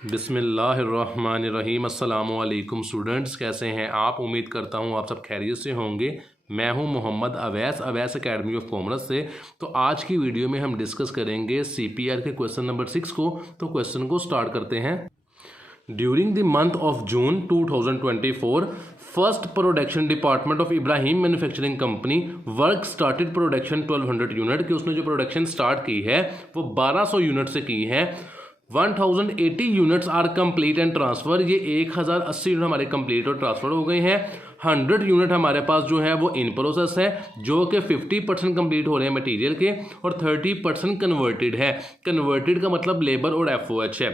बिस्मिल्लाहिर्रहमानिर्रहीम। अस्सलामुअलैकुम स्टूडेंट्स, कैसे हैं आप? उम्मीद करता हूँ आप सब खैरियत से होंगे। मैं हूँ Mohammad Awais academy of commerce से। तो आज की वीडियो में हम डिस्कस करेंगे CPR के क्वेश्चन नंबर 6 को। तो क्वेश्चन को स्टार्ट करते हैं। During the month of June 2024 first production department of Ibrahim manufacturing company work started production 1200 unit की। उसने जो प्रोडक्शन स्टार्ट की है वो 1200 यूनिट से की है। 1080 units are complete and transfer, ये 1080 यूनिट हमारे कंप्लीट और ट्रांसफर हो गए हैं। 100 यूनिट हमारे पास जो है वो इन प्रोसेस है, जो कि 50% कंप्लीट हो रहे हैं मटेरियल के और 30% कन्वर्टेड है। कन्वर्टेड का मतलब लेबर और FOH है।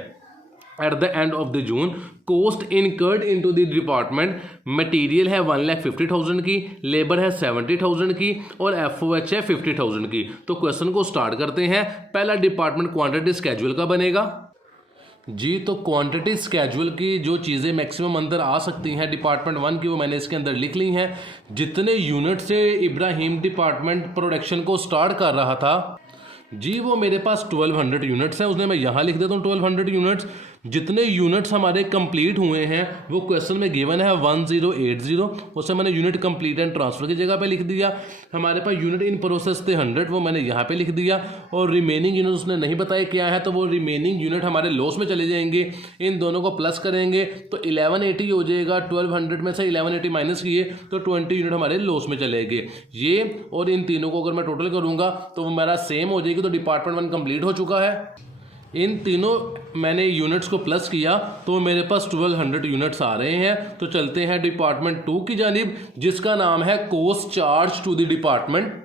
At the end of the June cost incurred into the department, material है 1,50,000 की, लेबर है 70,000 की और FOH है 50,000 की। तो क्वेश्चन को स्टार्ट करते हैं। पहला डिपार्टमेंट क्वांटिटी स्केड्यूल का बनेगा जी। तो क्वांटिटी स्केड्यूल की जो चीज़ें मैक्सिमम अंदर आ सकती हैं डिपार्टमेंट 1 की, वो मैंने इसके अंदर लिख ली हैं। जितने यूनिट से इब्राहिम डिपार्टमेंट प्रोडक्शन को स्टार्ट कर रहा था जी, वो मेरे पास 1200 यूनिट्स हैं। उसने मैं यहाँ लिख देता हूँ 1200 यूनिट्स। जितने यूनिट्स हमारे कंप्लीट हुए हैं वो क्वेश्चन में गिवन है 1080, उससे मैंने यूनिट कंप्लीट एंड ट्रांसफर की जगह पे लिख दिया। हमारे पास यूनिट इन प्रोसेस थे 100, वो मैंने यहाँ पे लिख दिया। और रिमेनिंग यूनिट उसने नहीं बताया क्या है, तो वो रिमेनिंग यूनिट हमारे लॉस में चले जाएंगे। इन दोनों को प्लस करेंगे तो 1180 हो जाएगा। 1200 में से 1180 माइनस किए तो 20 यूनिट हमारे लॉस में चलेंगे। ये और इन तीनों को अगर मैं टोटल करूँगा तो वो मेरा सेम हो जाएगी। तो डिपार्टमेंट 1 कंप्लीट हो चुका है। इन तीनों मैंने यूनिट्स को प्लस किया तो मेरे पास 1200 यूनिट्स आ रहे हैं। तो चलते हैं डिपार्टमेंट 2 की जानिब, जिसका नाम है cost charge to the department.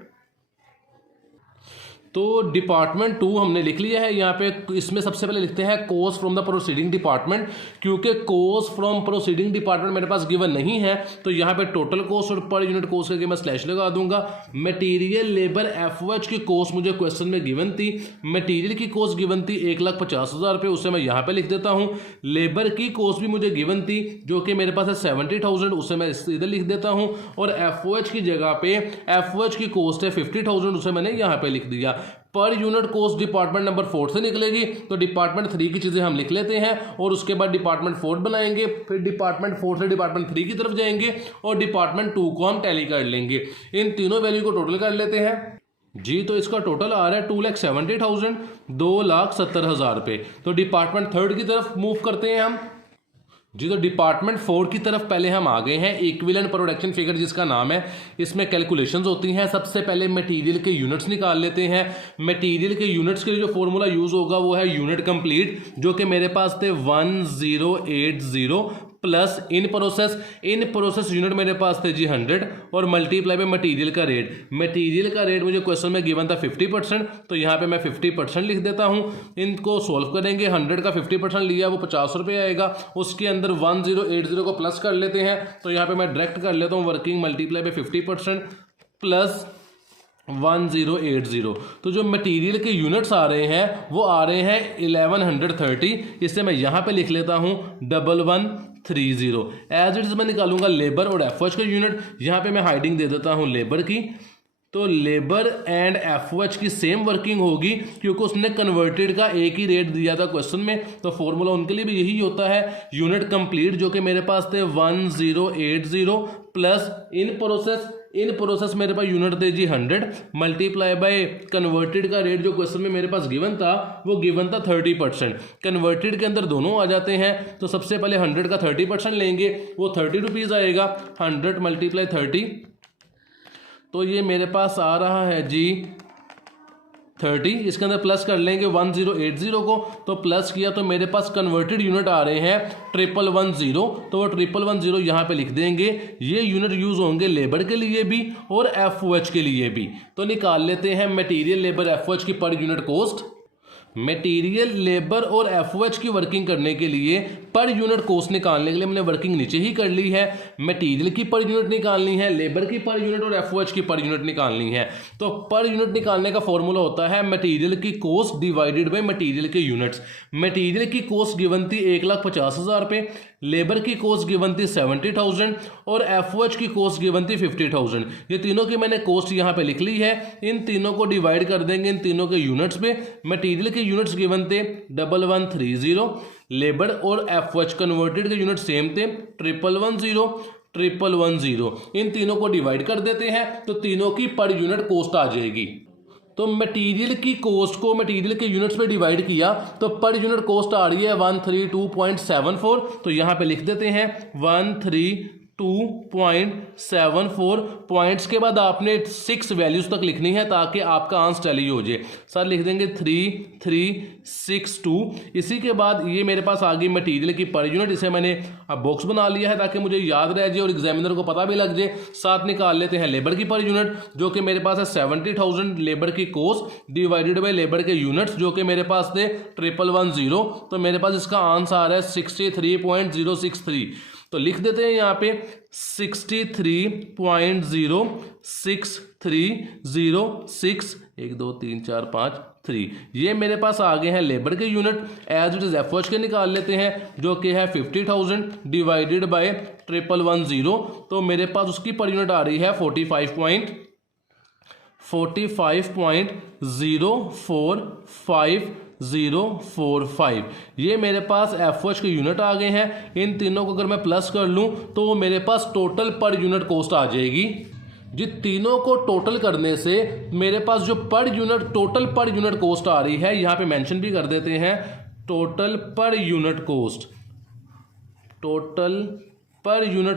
तो डिपार्टमेंट 2 हमने लिख लिया है यहाँ पे। इसमें सबसे पहले लिखते हैं cost from the proceeding department, क्योंकि कॉस्ट फ्रॉम प्रोसीडिंग डिपार्टमेंट मेरे पास गिवन नहीं है। तो यहाँ पे टोटल कॉस्ट और पर यूनिट कॉस्ट करके मैं स्लैश लगा दूंगा। मटेरियल लेबर FOH की कॉस्ट मुझे क्वेश्चन में गिवन थी। मटेरियल की कॉस्ट गिवन थी 1,50,000 रुपये, उससे मैं यहाँ पे लिख देता हूँ। लेबर की कॉस्ट भी मुझे गिवन थी जो कि मेरे पास है 70,000, उससे मैं इधर लिख देता हूँ। और FOH की जगह पे FOH की कॉस्ट है 50,000, उसे मैंने यहाँ पे लिख दिया। Per unit cost department number 4 से निकलेगी। तो डिपार्टमेंट 3 की चीज़ें हम लिख लेते हैं और उसके बाद डिपार्टमेंट 4 बनाएंगे। फिर डिपार्टमेंट 4 से डिपार्टमेंट 3 की तरफ जाएंगे और डिपार्टमेंट 2 को हम टैली कर लेंगे। इन तीनों वैल्यू को टोटल कर लेते हैं जी। तो इसका टोटल आ रहा है 2,70,000, 2,70,000 रुपये। तो डिपार्टमेंट 3 की तरफ मूव करते हैं हम जी। तो डिपार्टमेंट 4 की तरफ पहले हम आ गए हैं। इक्विवेलेंट प्रोडक्शन फिगर जिसका नाम है, इसमें कैलकुलेशंस होती हैं। सबसे पहले मटेरियल के यूनिट्स निकाल लेते हैं। मटेरियल के यूनिट्स के लिए जो फॉर्मूला यूज होगा वो है यूनिट कंप्लीट, जो कि मेरे पास थे 1080 प्लस इन प्रोसेस यूनिट मेरे पास थे जी 100 और मल्टीप्लाई में मटेरियल का रेट। मटेरियल का रेट मुझे क्वेश्चन में गिवन था 50%, तो यहाँ पे मैं 50% लिख देता हूँ। इनको सोल्व करेंगे। 100 का 50% लिया वो 50 रुपये आएगा। उसके अंदर 1080 को प्लस कर लेते हैं। तो यहाँ पे मैं डायरेक्ट कर लेता हूँ वर्किंग मल्टीप्लाई में 50% प्लस 1080। तो जो मटेरियल के यूनिट्स आ रहे हैं वो आ रहे हैं 1130। इससे मैं यहाँ पे लिख लेता हूँ 1130। एज इट इज मैं निकालूंगा लेबर और FOH का यूनिट। यहाँ पे मैं हाइडिंग दे देता हूँ लेबर की। तो लेबर एंड FOH की सेम वर्किंग होगी, क्योंकि उसने कन्वर्टेड का एक ही रेट दिया था क्वेश्चन में। तो फॉर्मूला उनके लिए भी यही होता है। यूनिट कंप्लीट जो कि मेरे पास थे 1080 प्लस इन प्रोसेस मेरे पास यूनिट थे जी 100 मल्टीप्लाई बाय कन्वर्टेड का रेट जो क्वेश्चन में मेरे पास गिवन था वो गिवन था 30%। कन्वर्टेड के अंदर दोनों आ जाते हैं। तो सबसे पहले 100 का 30% लेंगे, वो 30 रुपीज़ आएगा। 100 मल्टीप्लाई 30, तो ये मेरे पास आ रहा है जी 30। इसके अंदर प्लस कर लेंगे 1080 को, तो प्लस किया तो मेरे पास कन्वर्टेड यूनिट आ रहे हैं 1110। तो वो 1110 यहाँ पे लिख देंगे। ये यूनिट यूज होंगे लेबर के लिए भी और FOH के लिए भी। तो निकाल लेते हैं मटेरियल लेबर FOH की per unit cost. Material labour और FOH की वर्किंग करने के लिए पर यूनिट कॉस्ट निकालने के लिए हमने वर्किंग नीचे ही कर ली है। मटेरियल की पर यूनिट निकालनी है, लेबर की पर यूनिट और FOH की पर यूनिट निकालनी है। तो पर यूनिट निकालने का फॉर्मूला होता है मटेरियल की कॉस्ट डिवाइडेड बाय मटेरियल के यूनिट्स। मटेरियल की कॉस्ट गिवन थी 1,50,000 रुपये, लेबर की कॉस्ट गिवन थी 70,000 और एफओएच की कॉस्ट गिवन थी 50,000। ये तीनों की मैंने कॉस्ट यहाँ पे लिख ली है। इन तीनों को डिवाइड कर देंगे इन तीनों के यूनिट्स पे। मटेरियल के यूनिट्स गिवन थे 1130, लेबर और एफओएच कन्वर्टेड के यूनिट सेम थे 1110 इन तीनों को डिवाइड कर देते हैं तो तीनों की पर यूनिट कॉस्ट आ जाएगी। तो मटेरियल की कॉस्ट को मटेरियल के यूनिट्स पे डिवाइड किया तो पर यूनिट कॉस्ट आ रही है 132.74। तो यहाँ पे लिख देते हैं 132.74। पॉइंट्स के बाद आपने 6 वैल्यूज तक लिखनी है ताकि आपका आंसर टैली हो जाए। सर लिख देंगे 3362। इसी के बाद ये मेरे पास आ गई मटेरियल की पर यूनिट। इसे मैंने अब बॉक्स बना लिया है ताकि मुझे याद रह जाए और एग्जामिनर को पता भी लग जाए। साथ निकाल लेते हैं लेबर की पर यूनिट जो कि मेरे पास है 70,000 लेबर की कॉस्ट डिवाइडेड बाय लेबर के यूनिट्स जो कि मेरे पास थे 1110। तो मेरे पास इसका आंसर आ रहा है 63.063। तो लिख देते हैं यहाँ पे 63.06306 1 2 3 4 5 3। ये मेरे पास आ गए हैं लेबर के unit. As it is FOH के निकाल लेते हैं जो कि है 50,000 डिवाइडेड बाय 1110। तो मेरे पास उसकी पर यूनिट आ रही है 45.045 ये मेरे पास एफओएच के यूनिट आ गए हैं। इन तीनों को अगर मैं प्लस कर लूं तो मेरे पास टोटल पर यूनिट कॉस्ट आ जाएगी। जिन तीनों को टोटल करने से मेरे पास जो टोटल पर यूनिट कॉस्ट आ रही है यहाँ पे मेंशन भी कर देते हैं। टोटल पर यूनिट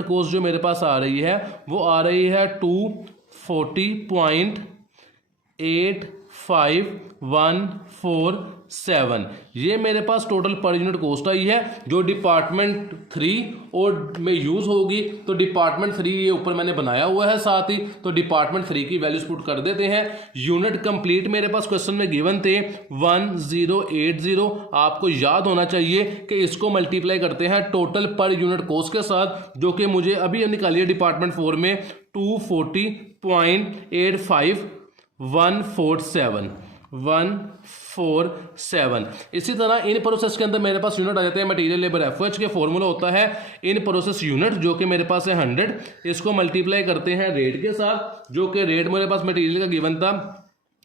कॉस्ट जो मेरे पास आ रही है वो आ रही है 240.85147। ये मेरे पास टोटल पर यूनिट कॉस्ट आई है जो डिपार्टमेंट 3 और में यूज होगी। तो डिपार्टमेंट 3 ये ऊपर मैंने बनाया हुआ है साथ ही। तो डिपार्टमेंट 3 की वैल्यूज पुट कर देते हैं। यूनिट कंप्लीट मेरे पास क्वेश्चन में गिवन थे 1080। आपको याद होना चाहिए कि इसको मल्टीप्लाई करते हैं टोटल पर यूनिट कॉस्ट के साथ जो कि मुझे अभी निकालिए डिपार्टमेंट 4 में 240.85147। इसी तरह इन प्रोसेस के अंदर मेरे पास यूनिट आ जाते हैं मटेरियल लेबर एफओएच के। फॉर्मूला होता है इन प्रोसेस यूनिट जो कि मेरे पास है 100। इसको मल्टीप्लाई करते हैं रेट के साथ जो कि रेट मेरे पास मटेरियल का गिवन था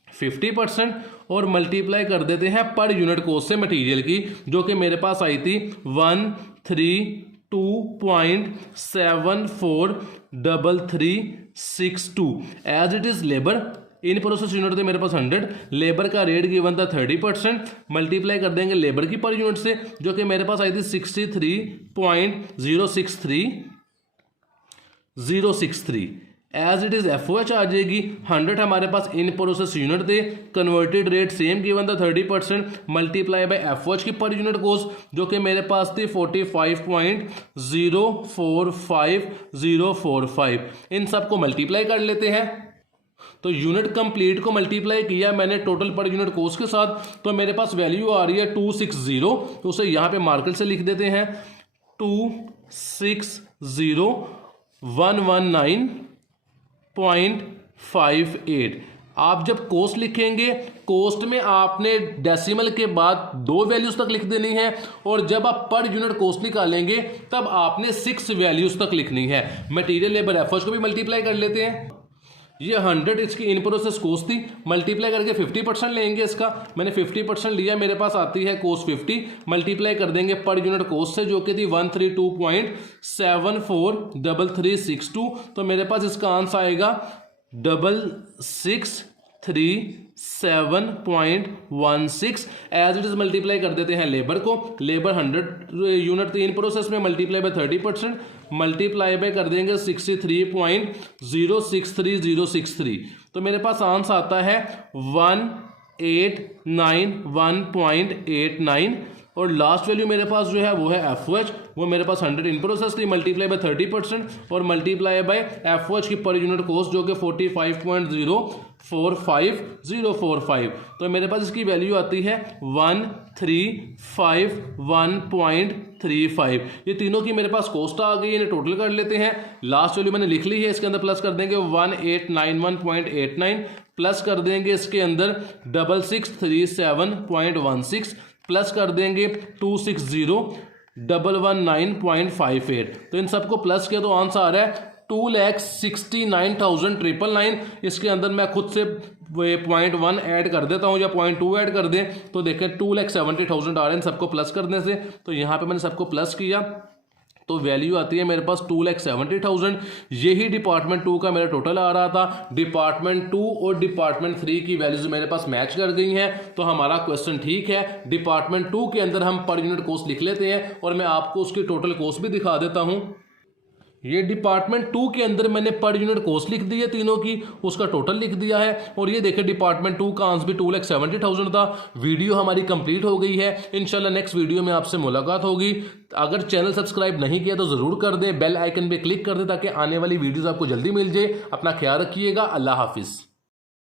50% और मल्टीप्लाई कर देते हैं पर यूनिट कॉस्ट से मटेरियल की जो कि मेरे पास आई थी 132.743362। As it is labour in process unit थे मेरे पास 100। लेबर का रेट गिवन था 30%। मल्टीप्लाई कर देंगे लेबर की पर यूनिट से जो कि मेरे पास आई थी 63.063। एज इट इज एफओएच आ जाएगी 100। हमारे पास इन प्रोसेस यूनिट थे। कन्वर्टेड रेट सेम गिवन था 30%। मल्टीप्लाई बाय एफओएच की पर यूनिट कॉस्ट जो कि मेरे पास थी 45.045045। इन सब को मल्टीप्लाई कर लेते हैं। तो यूनिट कंप्लीट को मल्टीप्लाई किया मैंने टोटल पर यूनिट कॉस्ट के साथ तो मेरे पास वैल्यू आ रही है 260। तो उसे यहाँ पे मार्कर से लिख देते हैं 260,119.58। आप जब कॉस्ट लिखेंगे कॉस्ट में आपने डेसिमल के बाद 2 वैल्यूज तक लिख देनी है और जब आप पर यूनिट कॉस्ट निकालेंगे तब आपने 6 वैल्यूज तक लिखनी है। मटेरियल लेबर एफओएच को भी मल्टीप्लाई कर लेते हैं। ये 100 इसकी इन प्रोसेस कॉस्ट थी। मल्टीप्लाई करके 50% लेंगे इसका। मैंने 50% लिया। मेरे पास आती है कॉस्ट 50। मल्टीप्लाई कर देंगे पर यूनिट कॉस्ट से जो कि थी 132.743362। तो मेरे पास इसका आंसर आएगा 6637.16। एज इट इज मल्टीप्लाई कर देते हैं लेबर को। लेबर 100 यूनिट थी इन प्रोसेस में। Multiply by 30%। मल्टीप्लाई बाय कर देंगे 63.063063। तो मेरे पास आंसर आता है 1891.89 और लास्ट वैल्यू मेरे पास जो है वो है एफओएच। वो मेरे पास 100 इन प्रोसेस थी। मल्टीप्लाई बाय 30% और मल्टीप्लाई बाय एफओएच की पर यूनिट कॉस्ट जो कि 45.045045। तो मेरे पास इसकी वैल्यू आती है 1351.35। ये तीनों की मेरे पास कॉस्ट आ गई। इन्हें टोटल कर लेते हैं। लास्ट वैल्यू मैंने लिख ली है। इसके अंदर प्लस कर देंगे 1891.89 प्लस कर देंगे इसके अंदर 6637.16 प्लस कर देंगे 260 119.58। तो इन सबको प्लस किया तो आंसर आ रहा है 2,69,999। इसके अंदर मैं खुद से 0.1 ऐड कर देता हूँ या 0.2 ऐड कर दें तो देखें 2,70,000 आ रहे हैं सबको प्लस करने से। तो यहाँ पे मैंने सबको प्लस किया तो वैल्यू आती है मेरे पास 2,70,000। यही डिपार्टमेंट 2 का मेरा टोटल आ रहा था। डिपार्टमेंट 2 और डिपार्टमेंट 3 की वैल्यूज मेरे पास मैच कर गई हैं तो हमारा क्वेश्चन ठीक है। डिपार्टमेंट 2 के अंदर हम पर यूनिट कॉस्ट लिख लेते हैं और मैं आपको उसकी टोटल कॉस्ट भी दिखा देता हूं। ये डिपार्टमेंट 2 के अंदर मैंने पर यूनिट कॉस्ट लिख दी है तीनों की, उसका टोटल लिख दिया है। और ये देखिए डिपार्टमेंट 2 का आंसर भी 2,70,000 था। वीडियो हमारी कंप्लीट हो गई है। इंशाल्लाह नेक्स्ट वीडियो में आपसे मुलाकात होगी। अगर चैनल सब्सक्राइब नहीं किया तो ज़रूर कर दें, बेल आइकन पे क्लिक कर दें ताकि आने वाली वीडियोज़ आपको जल्दी मिल जाए। अपना ख्याल रखिएगा। अल्लाह हाफिज़।